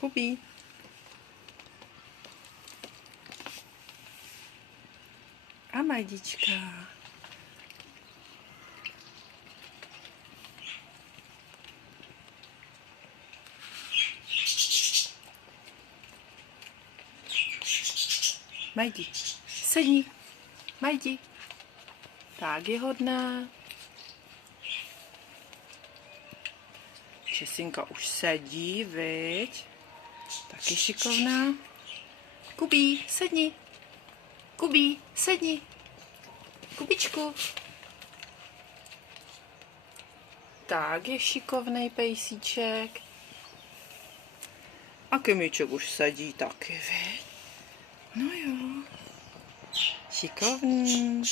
Kubí. A Majdička. Majdi, sedni. Majdi. Tak je hodná. Česinka už sedí, viď? Taky šikovná. Kubí, sedni. Kubí, sedni. Kubičku. Tak je šikovnej pejsíček. A Kemiček už sedí taky, viď? No jo. Šikovný.